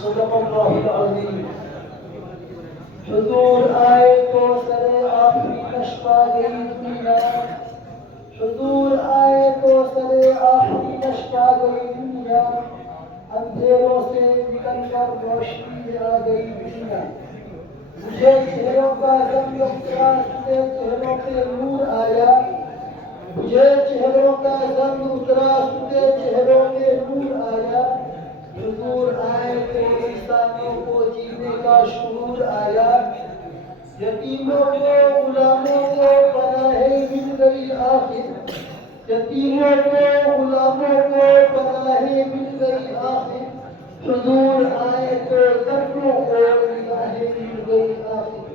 صدق اللہ العظیم. حضور آئے تو سر آخری نشپا گئی دنیا. حضور آئے تو سر آخری نشپا گئی دنیا. اندھیروں سے نکل کر روشنی آ گئی دنیا. مجھے چہروں کا رنگ اترا سنے چہروں پہ نور آیا. مجھے چہروں کا رنگ اترا سنے چہروں پہ نور آیا. حضور آئے تو انسانوں کو جینے کا شعور آیا. یتیموں کو غلاموں کو پناہ مل گئی آخر. یتیموں کو غلاموں کو پناہ مل گئی آخر. حضور آئے تو دردوں کو نگاہ مل گئی آخر.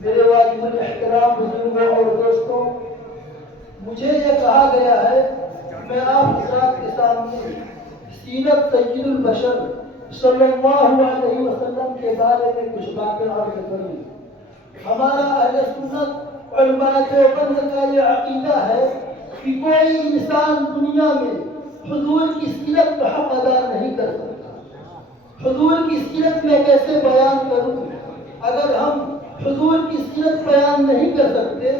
میرے واجب الاحترام بزرگوں اور دوستوں، مجھے یہ کہا گیا ہے میں آپ حضرات کے سامنے سیرت سید البشر صلی اللہ علیہ وسلم کے بارے میں کچھ باتیں عرض کروں. ہمارا اہل سنت علماء دیوبند کا یہ عقیدہ ہے کہ کوئی انسان دنیا میں حضور کی سیرت کا حق ادا نہیں کر سکتا. حضور کی سیرت میں کیسے بیان کروں؟ اگر ہم حضور کی سیرت بیان نہیں کر سکتے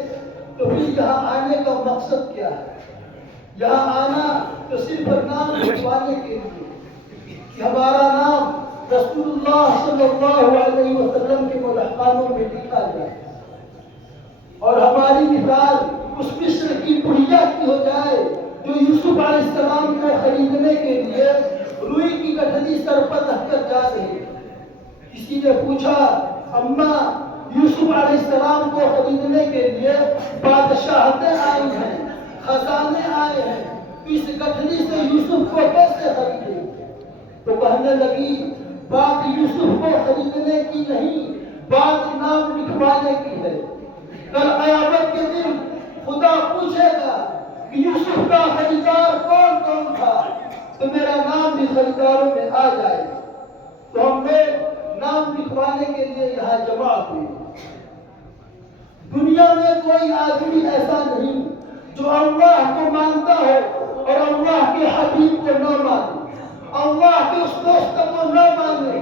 تو پھر یہاں آنے کا مقصد کیا ہے؟ یہاں آنا تو صرف نام لکھوانے کے لیے کہ ہمارا نام رسول اللہ صلی اللہ علیہ وسلم کے ملحقانوں میں لکھا جائے اور ہماری مثال اس مصر کی بڑھیا کی ہو جائے جو یوسف علیہ السلام کو خریدنے کے لیے روئی کی گٹھلی سر پر رکھ کر جا رہی. کسی نے پوچھا اماں یوسف علیہ السلام کو خریدنے کے لیے بادشاہتیں آئی ہیں، خزانے آئے ہیں، اس گٹھلی سے یوسف کو کیسے خریدیں؟ تو کہنے لگی بات یوسف کو خریدنے کی نہیں، بات نام لکھوانے کی ہے. کل قیامت کے دن خدا پوچھے گا کہ یوسف کا خریدار کون کون تھا، تو میرا نام بھی خریداروں میں آ جائے. تو ہم لوگ نام لکھوانے کے لیے یہاں جمع ہوئے. دنیا میں کوئی آدمی ایسا نہیں جو اللہ کو مانتا ہو اور اللہ کے حبیب کو نہ مانے، اللہ کے اس دوست کو نہ مانے،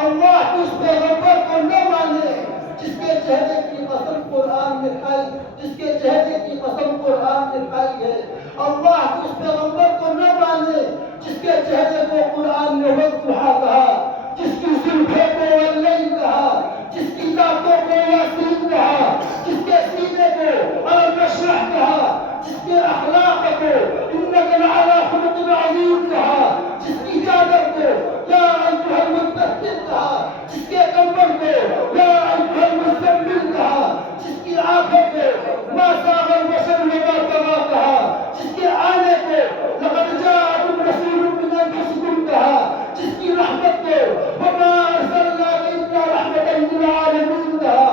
اللہ کے اس پیغمبر کو نہ مانے جس کے چہرے کی قسم قرآن نے کھائی، جس کے چہرے کی قسم قرآن نے کھائی ہے. اللہ کے اس پیغمبر کو نہ مانے جس کے چہرے کو قرآن نے والضحیٰ کہا، جس کی زلفیں کو واللیل کہا، جس کی دانتوں کو یاسین کہا، جس کے سینے کو الم نشرح کہا، جس کے اخلاق کو انک لعلی خلق عظیم کہا، جس کی چادر کو یا ایھا المدثر کہا، جس کے کمبل کو یا ایھا المزمل کہا، جس کی آنکھوں کو ما زاغ البصر وما طغى کہا، جس کے آنے کو لقد جاءکم رسول من انفسکم کہا، جس کی رحمت کو وما ارسلناک الا رحمۃ للعالمین کہا،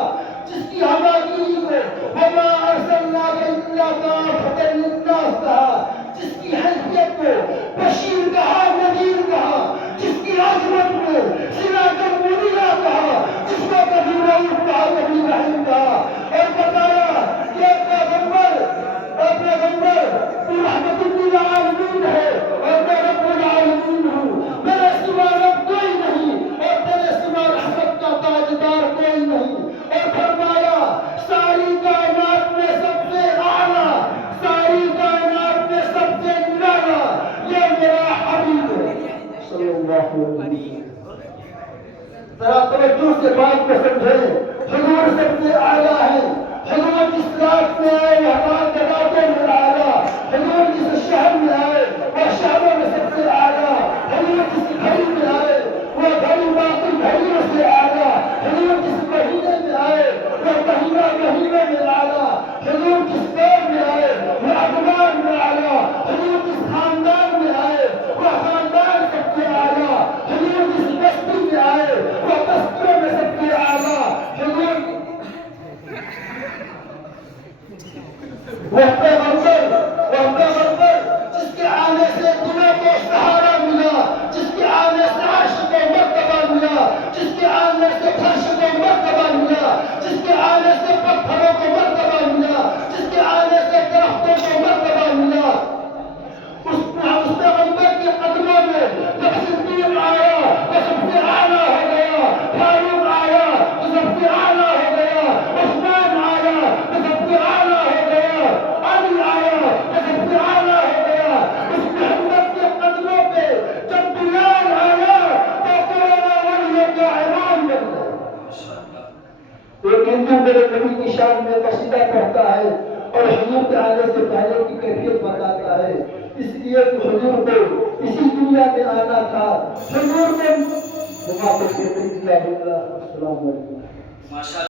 جس کی ہماگیری کو وما ارسلناک الا کافۃ للناس کہا، جس کی حیثیت کو بشیر کہا، نذیر کہا، جس کی عظمت کو سراج المنیرہ کہا، جس کو کبھی رؤوف کہا کبھی رحیم کہا، اور بتایا کہ پیغمبر تو رحمت للعالمین ہے اور میں رب العالمین ہوں، میرے سوا رب کوئی نہیں اور تیرے سوا رحمت کا تاجدار کوئی نہیں. اور فرمایا ساری کائنات میں سب سے اعلیٰ، ساری کائنات میں سب سے نرالا یہ میرا حبیب ہے صلی اللہ علیہ وسلم. ذرا توجہ سے بات کو سمجھیں. حضور سب سے اعلیٰ ہے. حضور جس رات میں آئے ہمارے جگاتوں میں اعلیٰ. حضور جس شہر میں آئے وہ شہروں میں سب سے اعلیٰ. حضور جس گھڑی میں آئے وہ گھڑی باقی گھڑیوں سے اعلیٰ. حضور جس مہینے میں آئے وہ مہینہ مہینے میں اعلیٰ. حضور جس دور میں آئے وہ ادوار میں اعلیٰ. حضور جس خاندان میں آئے وہ خاندان سب سے اعلیٰ. حضور جس بستی میں آئے وہ بستیوں میں سب سے اعلیٰ. ایک ہندو میرے نبی کی شان میں قصیدہ پڑھتا ہے اور حضور کے آنے سے پہلے کی کیفیت بتاتا ہے، اس لیے کہ حضور کو اسی دنیا میں آنا تھا، حضور نے السلام علیکم۔